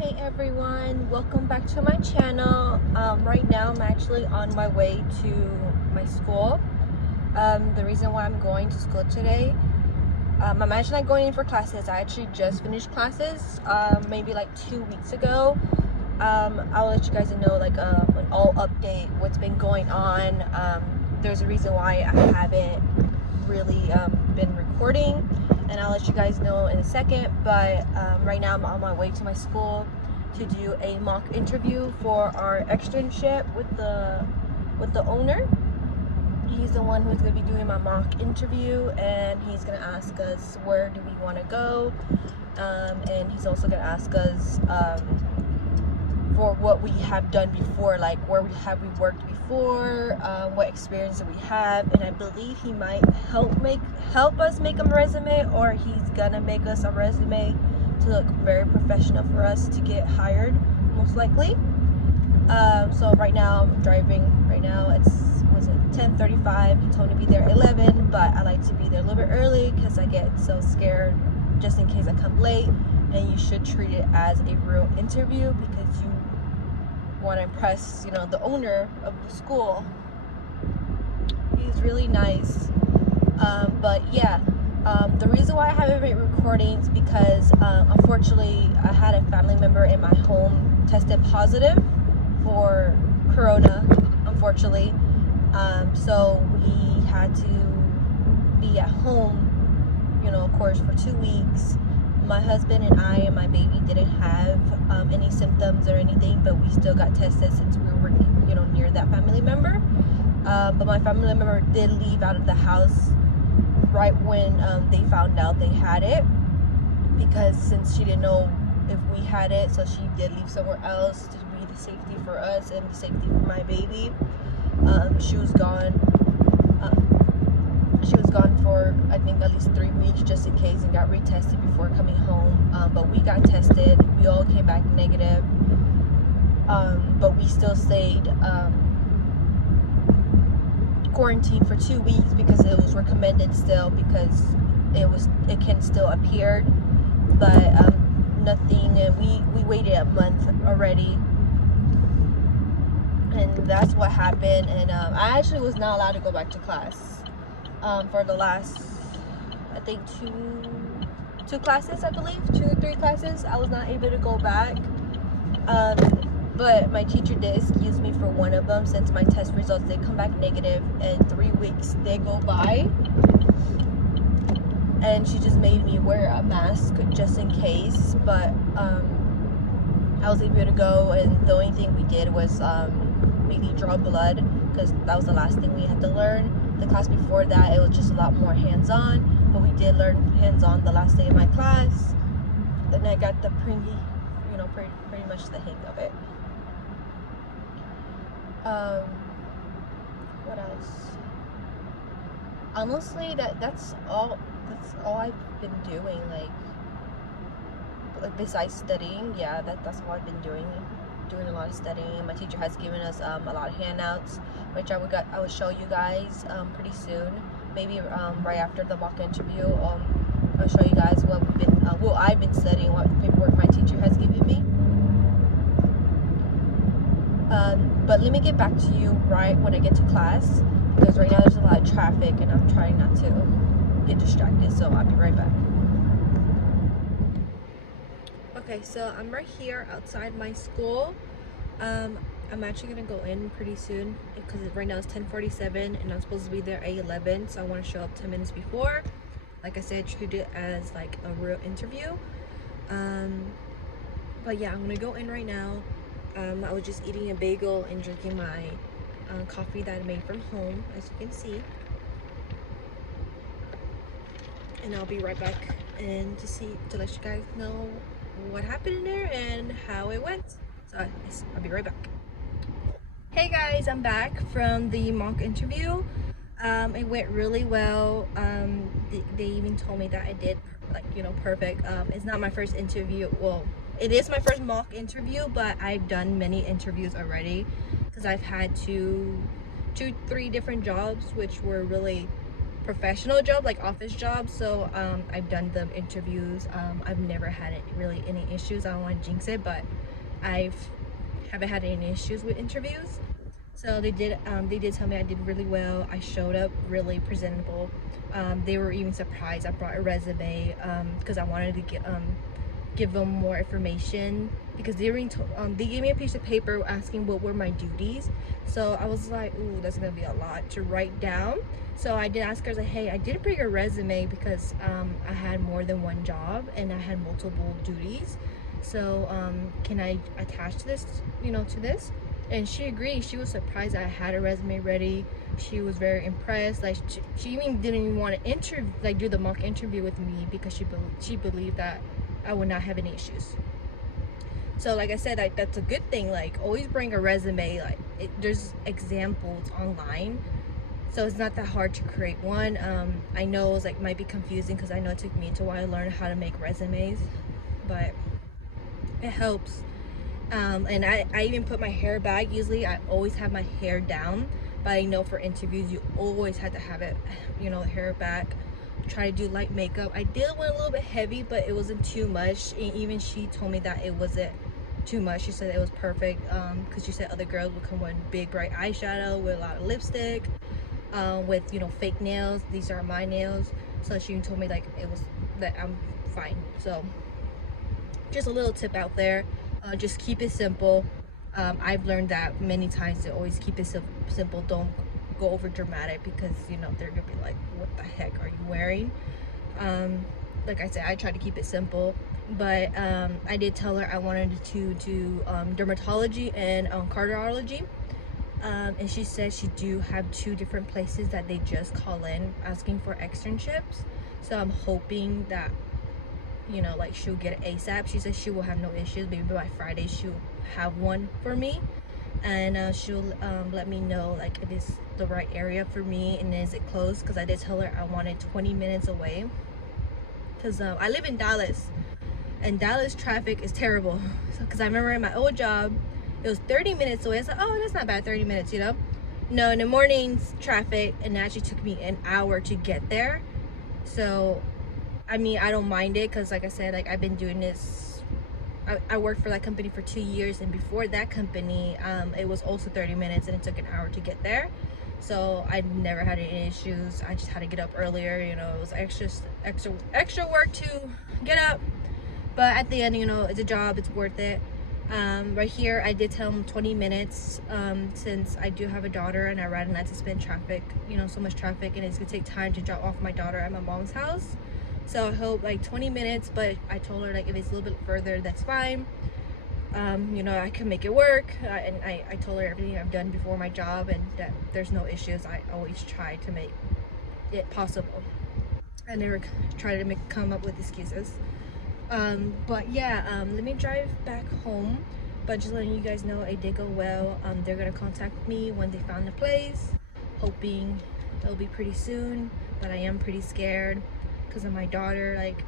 Hey everyone, welcome back to my channel. Right now I'm actually on my way to my school. The reason why I'm going to school today, I'm actually not going in for classes. I actually just finished classes maybe like 2 weeks ago. I'll let you guys know like an all update what's been going on. There's a reason why I haven't really been recording, and I'll let you guys know in a second. But right now I'm on my way to my school to do a mock interview for our externship with the owner. He's the one who's going to be doing my mock interview, and he's going to ask us where do we want to go, and he's also going to ask us for what we have done before, like where we worked before, what experience that we have. And I believe he might help us make a resume, or he's gonna make us a resume to look very professional for us to get hired, most likely. So right now I'm driving. Right now it's 10:35. He told me to be there at 11, but I like to be there a little bit early because I get so scared just in case I come late. And you should treat it as a real interview because you want to impress, the owner of the school. He's really nice. But yeah, the reason why I haven't been recording is because unfortunately I had a family member in my home tested positive for corona, unfortunately. So we had to be at home, of course, for 2 weeks. My husband and I and my baby didn't have any symptoms or anything, but we still got tested since we were, near that family member. But my family member did leave out of the house right when they found out they had it, because since she didn't know if we had it, so she did leave somewhere else to be the safety for us and the safety for my baby. She was gone. She was gone for I think at least 3 weeks just in case, and got retested before coming home. But we got tested. We all came back negative. But we still stayed quarantined for 2 weeks because it was recommended still, because it can still appear, but nothing. And we waited a month already. And that's what happened. And I actually was not allowed to go back to class for the last, I think, two classes, I believe, 2 or 3 classes. I was not able to go back, but my teacher did excuse me for one of them since my test results did come back negative, and 3 weeks did go by, and she just made me wear a mask just in case. But I was able to go, and the only thing we did was maybe draw blood, because that was the last thing we had to learn. The class before that, it was just a lot more hands-on, but we did learn hands-on the last day of my class. Then I got the pretty much the hang of it. What else? Honestly, that's all I've been doing, like besides studying. Yeah, that's all I've been doing a lot of studying. My teacher has given us a lot of handouts, which I will show you guys pretty soon, maybe right after the mock interview. I'll show you guys what I've been studying, what paperwork my teacher has given me. But let me get back to you right when I get to class, because right now there's a lot of traffic and I'm trying not to get distracted, so I'll be right back. Okay, so I'm right here outside my school. I'm actually gonna go in pretty soon because right now it's 10:47 and I'm supposed to be there at 11, so I want to show up 10 minutes before. Like I said, treat it as like a real interview. But yeah, I'm gonna go in right now. I was just eating a bagel and drinking my coffee that I made from home, as you can see. And I'll be right back and to let you guys know what happened in there and how it went. So I'll be right back. Hey guys, I'm back from the mock interview. It went really well. They even told me that I did perfect. It's not my first interview. Well, it is my first mock interview, but I've done many interviews already because I've had 3 different jobs, which were really professional job, like office jobs. So I've done the interviews. I've never had really any issues. I don't want to jinx it, but I've haven't had any issues with interviews. So they did tell me I did really well. I showed up really presentable. They were even surprised I brought a resume because I wanted to give them more information, because they gave me a piece of paper asking what were my duties. So I was like, ooh, that's gonna be a lot to write down. So I did ask her, I was like, hey, I did bring a resume because I had more than one job and I had multiple duties. So can I attach this, to this? And she agreed. She was surprised I had a resume ready. She was very impressed. Like she even didn't even want to do the mock interview with me, because she believed that I would not have any issues. So like I said, like that's a good thing. Like always bring a resume. Like there's examples online, so it's not that hard to create one. I know it's like might be confusing because I know it took me a while to learn how to make resumes, but it helps. And I even put my hair back. Usually I always have my hair down, but I know for interviews you always have to have it, hair back. Try to do light makeup. I did one a little bit heavy, but it wasn't too much. And even she told me that it wasn't too much. She said it was perfect, because she said other girls would come with big bright eyeshadow with a lot of lipstick, with fake nails. These are my nails. So she even told me like that I'm fine. So just a little tip out there. Just keep it simple. I've learned that many times, to always keep it simple. Don't go over dramatic, because they're gonna be like, what the heck are you wearing? Like I said, I try to keep it simple, but I did tell her I wanted to do dermatology and cardiology, and she said she do have 2 different places that they just call in asking for externships. So I'm hoping that like she'll get it ASAP. She says she will have no issues. Maybe by Friday she'll have one for me, and she'll let me know like if it's the right area for me and is it close, because I did tell her I wanted 20 minutes away, because I live in Dallas, and Dallas traffic is terrible. So because I remember in my old job it was 30 minutes away. I was like, oh, that's not bad, 30 minutes, no, in the mornings traffic, and it actually took me an hour to get there. So I mean, I don't mind it, because like I said, like I've been doing this. I worked for that company for 2 years, and before that company, it was also 30 minutes and it took an hour to get there. So I never had any issues. I just had to get up earlier. It was extra work to get up, but at the end, it's a job. It's worth it. Right here, I did tell them 20 minutes, since I do have a daughter and I rather not to spend traffic, so much traffic, and it's gonna take time to drop off my daughter at my mom's house. So I hope like 20 minutes, but I told her like if it's a little bit further, that's fine. I can make it work. And I told her everything I've done before my job, and that there's no issues. I always try to make it possible. I never try to come up with excuses. But yeah, let me drive back home. But just letting you guys know, it did go well. They're gonna contact me when they found a place, hoping it'll be pretty soon. But I am pretty scared because of my daughter. Like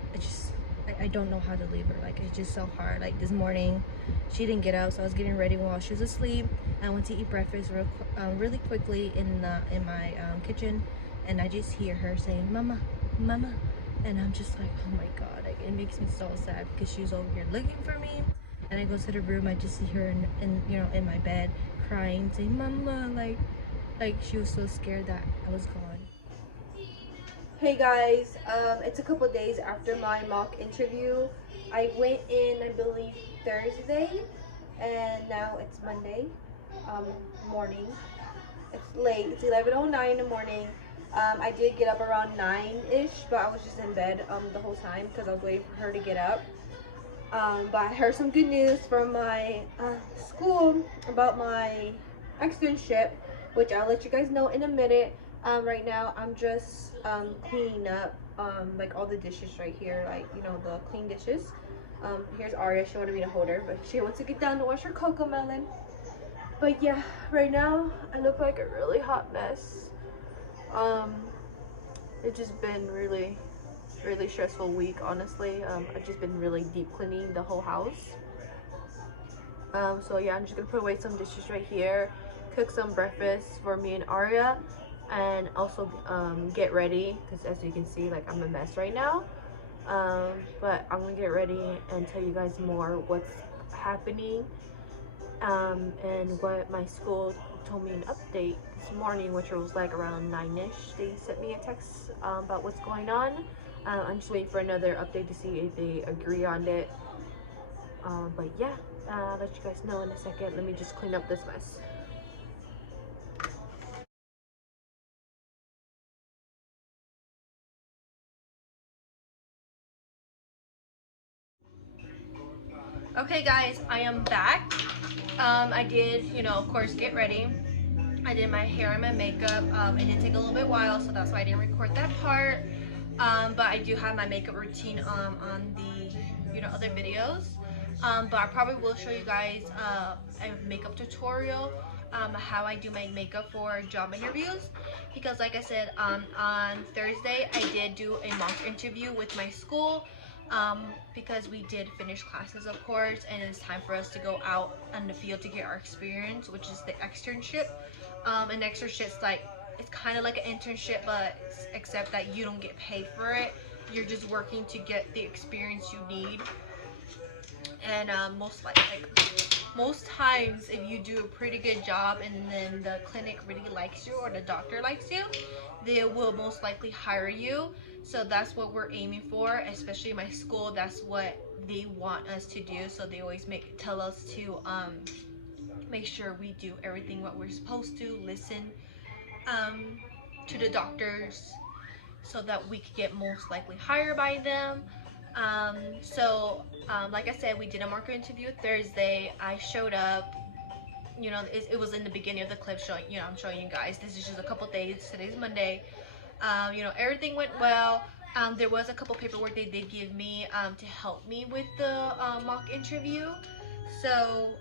I don't know how to leave her. Like it's just so hard. Like this morning she didn't get up, so I was getting ready while she was asleep. I went to eat breakfast really quickly in my kitchen, and I just hear her saying mama, mama, and I'm just like, oh my god, like it makes me so sad, because she's over here looking for me, and I go to the room, I just see her in my bed crying, saying mama, like she was so scared that I was gone. Hey guys, it's a couple days after my mock interview. I went in, I believe, Thursday, and now it's Monday morning. It's late, it's 11:09 in the morning. I did get up around 9-ish, but I was just in bed the whole time because I was waiting for her to get up. But I heard some good news from my school about my externship, which I'll let you guys know in a minute. Right now I'm just cleaning up like all the dishes right here, like the clean dishes. Here's Aria. She wanted me to hold her, but she wants to get down to wash her cocoa melon. But yeah, right now I look like a really hot mess. It's just been really stressful week, honestly. I've just been really deep cleaning the whole house. So yeah, I'm just gonna put away some dishes right here, cook some breakfast for me and Aria. and also get ready, because as you can see, like, I'm a mess right now. But I'm gonna get ready and tell you guys more what's happening, and what my school told me an update this morning, which was like around 9ish. They sent me a text about what's going on. I'm just waiting for another update to see if they agree on it. But yeah, I'll let you guys know in a second. Let me just clean up this mess. Okay guys, I am back. I did, of course, get ready. I did my hair and my makeup. It did take a little bit while, so that's why I didn't record that part. But I do have my makeup routine on the other videos. But I probably will show you guys a makeup tutorial, how I do my makeup for job interviews, because like I said, on Thursday I did do a mock interview with my school, because we did finish classes, of course, and it's time for us to go out on the field to get our experience, which is the externship. An externship's like, it's kind of like an internship, but except that you don't get paid for it. You're just working to get the experience you need. And most times, if you do a pretty good job and then the clinic really likes you or the doctor likes you, they will most likely hire you. So that's what we're aiming for, especially my school. That's what they want us to do. So they always tell us to make sure we do everything what we're supposed to, listen um, to the doctors, so that we could get most likely hired by them. Like I said, we did a market interview Thursday. I showed up. It was in the beginning of the clip showing. I'm showing you guys. This is just a couple days. Today's Monday. Everything went well. There was a couple paperwork they did give me to help me with the mock interview. So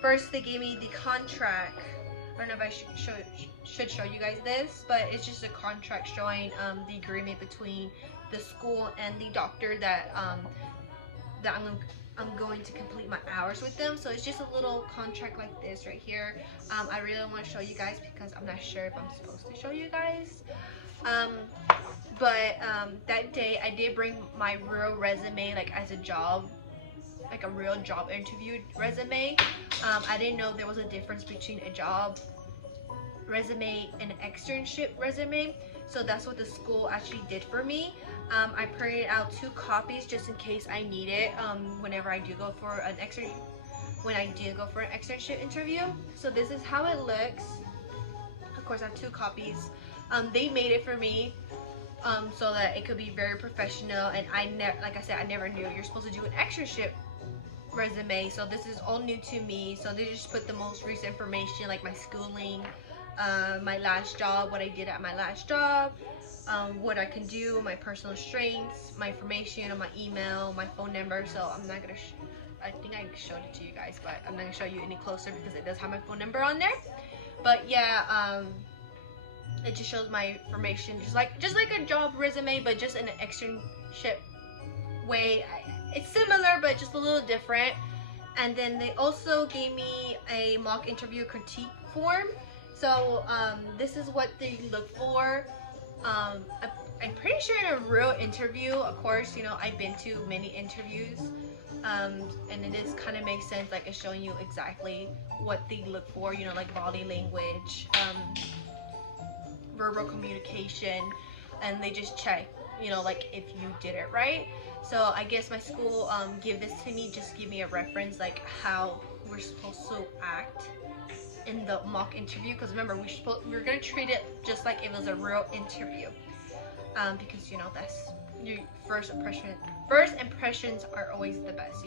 first they gave me the contract. I don't know if I should show you guys this, but it's just a contract showing the agreement between the school and the doctor that I'm going to complete my hours with them. So it's just a little contract like this right here. I really want to show you guys because I'm not sure if I'm supposed to show you guys. That day I did bring my real resume, like as a job, like a real job interview resume. I didn't know there was a difference between a job resume and an externship resume, so that's what the school actually did for me. I printed out 2 copies just in case I need it whenever I do go for an externship interview. So this is how it looks. Of course, I have 2 copies. They made it for me so that it could be very professional, and like I said, I never knew you're supposed to do an externship resume, so this is all new to me. So they just put the most recent information, like my schooling, my last job, what I did at my last job, what I can do, my personal strengths, my information, my email, my phone number. So I'm not gonna I think I showed it to you guys, but I'm not gonna show you any closer because it does have my phone number on there. But yeah, it just shows my information, just like a job resume, but just in an externship way. It's similar, but just a little different. And then they also gave me a mock interview critique form. So this is what they look for. I'm pretty sure in a real interview, of course, I've been to many interviews, and it is kind of makes sense. Like, it's showing you exactly what they look for, like body language, verbal communication, and they just check, like if you did it right. So I guess my school give this to me, just give me a reference, like how we're supposed to act in the mock interview. Because remember, we're gonna treat it just like it was a real interview, because that's your first impression. First impressions are always the best,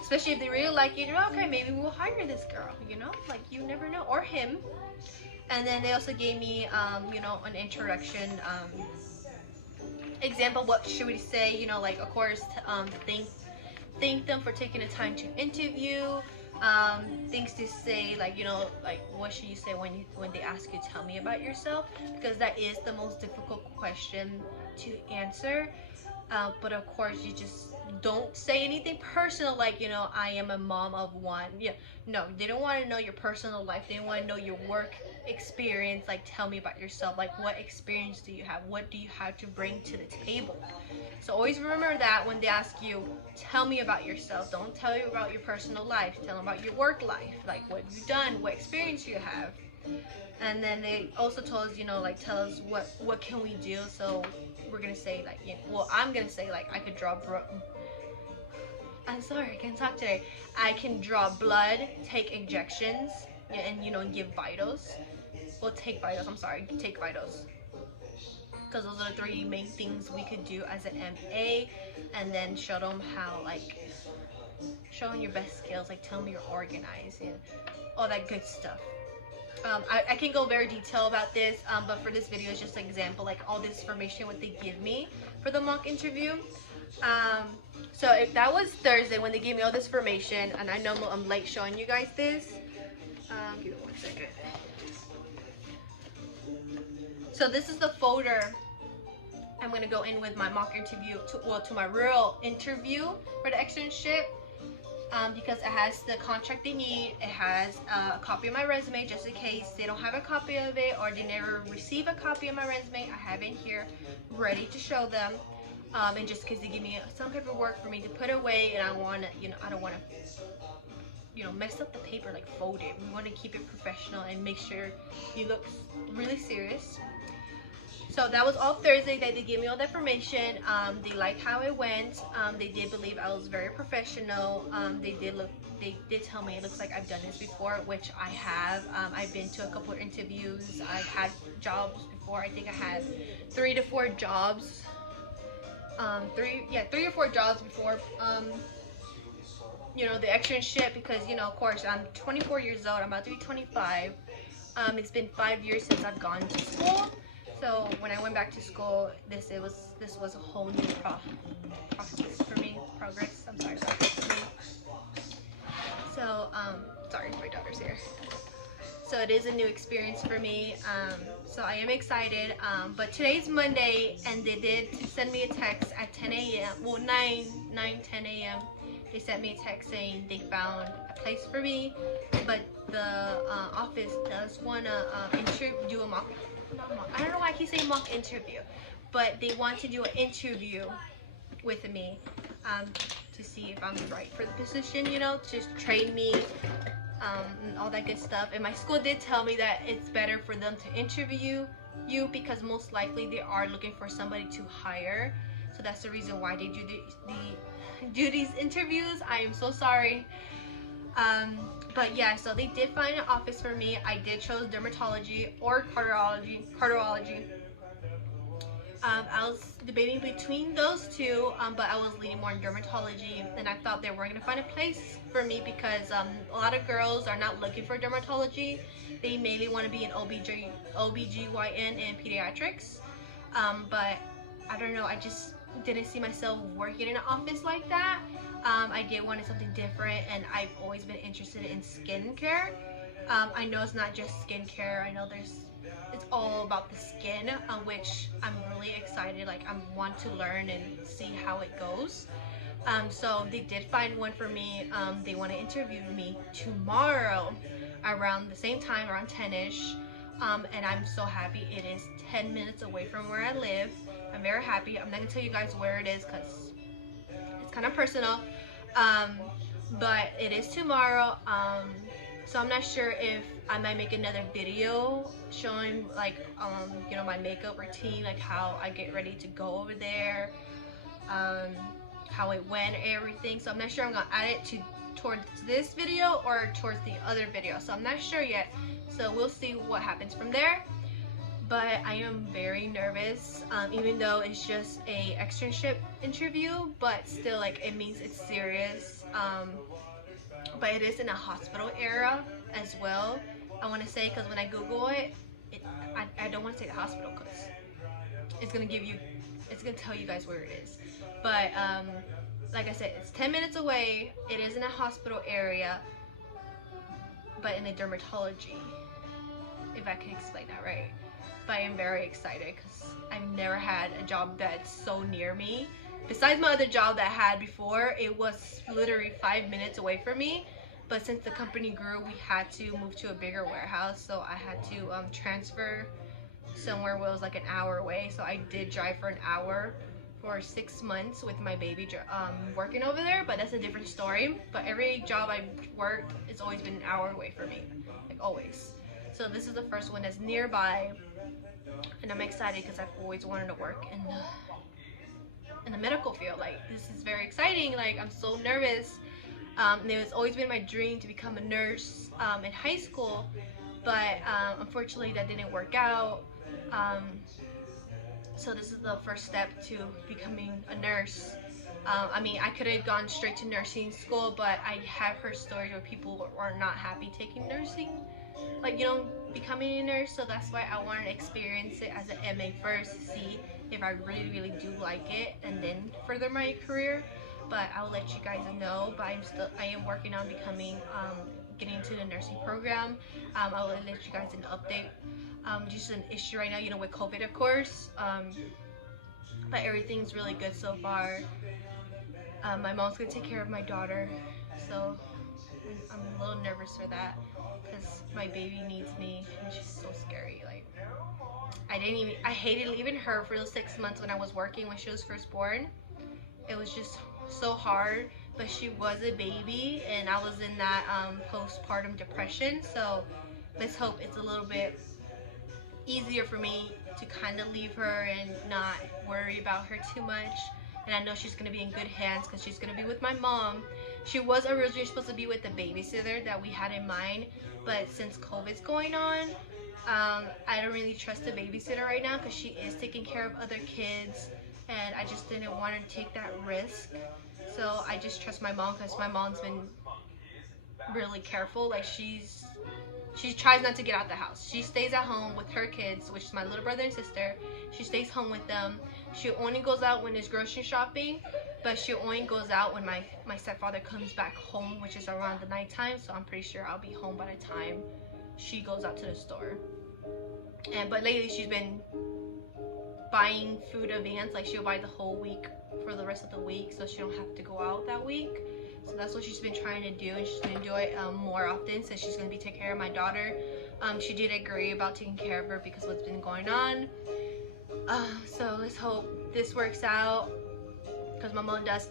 especially if they really like you. Okay, maybe we'll hire this girl, like you never know, or him. And then they also gave me an introduction example. What should we say? Like, of course, thank them for taking the time to interview. Things to say, like, like what should you say when they ask you, tell me about yourself, because that is the most difficult question to answer. But of course, you just don't say anything personal, like, you know, I am a mom of one. Yeah, no, they don't want to know your personal life. They want to know your work experience. Like, tell me about yourself. Like, what experience do you have? What do you have to bring to the table? So always remember that when they ask you, tell me about yourself. Don't tell you about your personal life. Tell them about your work life. Like, what you've done, what experience you have. And then they also told us, you know, like, tell us what can we do. So we're gonna say, like, you know, well, I'm gonna say, like, I could draw I'm sorry, I can't talk today. I can draw blood, take injections, and, you know, give vitals. Well, take vitals, I'm sorry, take vitals, because those are the three main things we could do as an MA. And then show them how, like, showing your best skills, like, tell me you're organized and all that good stuff. I can go very detailed about this, but for this video, it's just an example, like, all this information what they give me for the mock interview. So if that was Thursday when they gave me all this information, and I know I'm late showing you guys this. Give me 1 second. So this is the folder I'm gonna go in with my mock interview, to my real interview for the externship. Because it has the contract they need. It has a copy of my resume, just in case they don't have a copy of it or they never receive a copy of my resume. I have it here ready to show them. And just because they give me some paperwork for me to put away, and I want to, you know, I don't want to, you know, mess up the paper, like fold it. We want to keep it professional and make sure you look really serious. So that was all Thursday that they gave me all the information. They liked how it went. They did believe I was very professional. They did tell me it looks like I've done this before, which I have. I've been to a couple of interviews. I've had jobs before. I think I had 3 to 4 jobs. 3 or 4 jobs before. You know, the externship, because, you know, of course, I'm 24 years old. I'm about to be 25. It's been 5 years since I've gone to school. So when I went back to school, this was a whole new process for me. Progress. I'm sorry, for me. So sorry, my daughter's here. So it is a new experience for me. So I am excited. But today's Monday, and they did send me a text at 10 a.m. Well, 10 a.m. They sent me a text saying they found a place for me, but the office does want to do a mock. I don't know why I keep saying mock interview, but they want to do an interview with me to see if I'm right for the position, you know, to train me, and all that good stuff. And my school did tell me that it's better for them to interview you because most likely they are looking for somebody to hire. So that's the reason why they do these interviews. I am so sorry. But yeah, so they did find an office for me. I did choose dermatology or cardiology. I was debating between those two, but I was leaning more on dermatology, and I thought they were going to find a place for me because a lot of girls are not looking for dermatology. They mainly want to be in OBGYN and pediatrics. But I don't know, I just didn't see myself working in an office like that. I did want something different, and I've always been interested in skincare. I know it's not just skincare. I know it's all about the skin, which I'm really excited. Like, I want to learn and see how it goes. So they did find one for me. They want to interview me tomorrow around the same time, around 10ish. And I'm so happy. It is 10 minutes away from where I live. I'm very happy. I'm not gonna tell you guys where it is because it's kind of personal. But it is tomorrow. So I'm not sure if I might make another video showing, like, you know, my makeup routine, like how I get ready to go over there, how it went, everything. So I'm not sure I'm gonna add it towards this video or towards the other video. So I'm not sure yet. So we'll see what happens from there. But I am very nervous, even though it's just a externship interview, but still, like, it means it's serious. But it is in a hospital area as well, I want to say, because when I Google it, I don't want to say the hospital because it's gonna tell you guys where it is. But like I said, it's 10 minutes away. It is in a hospital area, but in a dermatology, if I can explain that right. But I am very excited because I've never had a job that's so near me, besides my other job that I had before, it was literally 5 minutes away from me. But since the company grew, we had to move to a bigger warehouse, so I had to transfer somewhere where it was like an hour away. So I did drive for an hour for 6 months with my baby working over there, but that's a different story. But every job I worked, it's always been an hour away from me, like always. So this is the first one that's nearby, and I'm excited because I've always wanted to work in the medical field. Like, this is very exciting. Like, I'm so nervous. It was always been my dream to become a nurse in high school, but unfortunately that didn't work out. So this is the first step to becoming a nurse. I mean, I could have gone straight to nursing school, but I have heard stories where people are not happy taking nursing, like, you know, becoming a nurse. So that's why I wanted to experience it as an MA first, see if I really do like it, and then further my career. But I'll let you guys know. But I am working on becoming getting into the nursing program. I'll let you guys an update. Just an issue right now, you know, with COVID, of course. But everything's really good so far. My mom's gonna take care of my daughter, so I'm a little nervous for that because my baby needs me, and she's so scary. Like, I hated leaving her for those 6 months when I was working when she was first born. It was just so hard, but she was a baby, and I was in that postpartum depression. So let's hope it's a little bit easier for me to kind of leave her and not worry about her too much. And I know she's going to be in good hands because she's going to be with my mom. She was originally supposed to be with the babysitter that we had in mind, but since COVID's going on, I don't really trust the babysitter right now because she is taking care of other kids, and I just didn't want to take that risk. So I just trust my mom because my mom's been really careful. Like, she tries not to get out the house. She stays at home with her kids, which is my little brother and sister. She stays home with them. She only goes out when there's grocery shopping, but she only goes out when my stepfather comes back home, which is around the nighttime. So I'm pretty sure I'll be home by the time she goes out to the store. But lately she's been buying food advance. Like, she'll buy the whole week for the rest of the week, so she don't have to go out that week. So that's what she's been trying to do, and she's going to do it more often since she's going to be taking care of my daughter. She did agree about taking care of her because of what's been going on. So let's hope this works out, because my mom does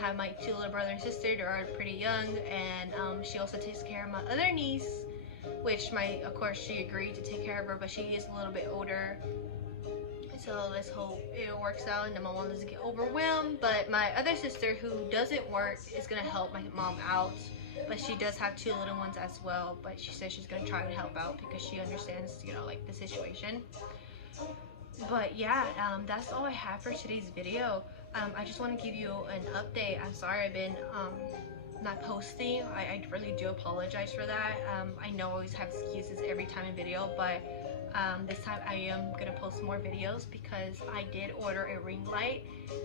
have my two little brother and sister. They're pretty young, and she also takes care of my other niece, which of course she agreed to take care of her, but she is a little bit older. So let's hope it works out and my mom doesn't get overwhelmed. But my other sister, who doesn't work, is going to help my mom out. But she does have two little ones as well. But she says she's going to try to help out because she understands, you know, like, the situation. But yeah, that's all I have for today's video. I just want to give you an update. I'm sorry I've been not posting. I really do apologize for that. I know I always have excuses every time in video, but this time I am gonna post more videos because I did order a ring light,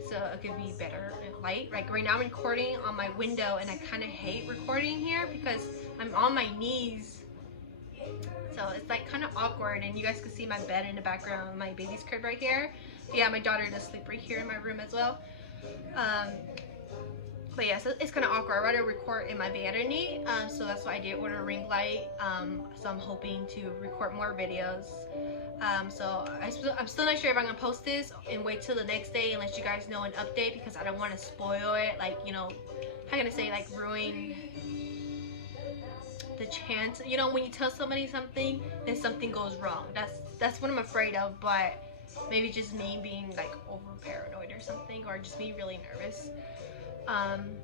so it could be better light. Like, right now I'm recording on my window, and I kind of hate recording here because I'm on my knees, so it's like kind of awkward. And you guys can see my bed in the background, my baby's crib right here. Yeah, my daughter does sleep right here in my room as well. But yeah, so it's kind of awkward. I'd rather record in my vanity, so that's why I did order a ring light. So I'm hoping to record more videos. So I'm still not sure if I'm gonna post this and wait till the next day and let you guys know an update, because I don't want to spoil it. Like, you know, how can I say, like, ruin the chance. You know, when you tell somebody something, then something goes wrong. That's what I'm afraid of. But maybe just me being like over paranoid or something, or just me really nervous.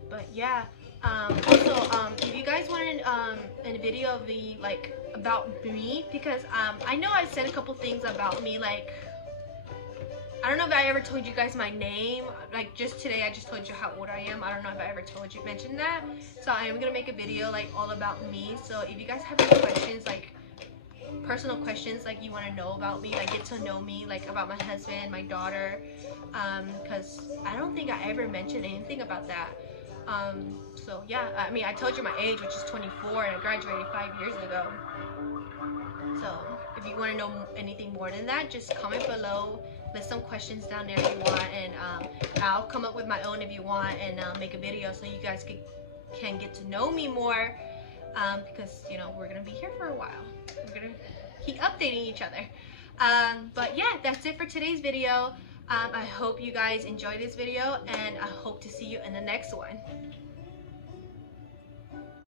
But yeah, also, if you guys wanted a video of me, like, about me, because I know I said a couple things about me, like, I don't know if I ever told you guys my name. Like, just today I just told you how old I am. I don't know if I ever mentioned that. So I am gonna make a video, like, all about me. So if you guys have any questions, like personal questions, like, you want to know about me, like, get to know me, like, about my husband, my daughter, because I don't think I ever mentioned anything about that. So yeah, I mean, I told you my age, which is 24, and I graduated 5 years ago. So if you want to know anything more than that, just comment below list some questions down there if you want, and I'll come up with my own if you want, and make a video so you guys can get to know me more, because you know we're gonna be here for a while. We're gonna keep updating each other. But yeah, that's it for today's video. I hope you guys enjoyed this video, and I hope to see you in the next one.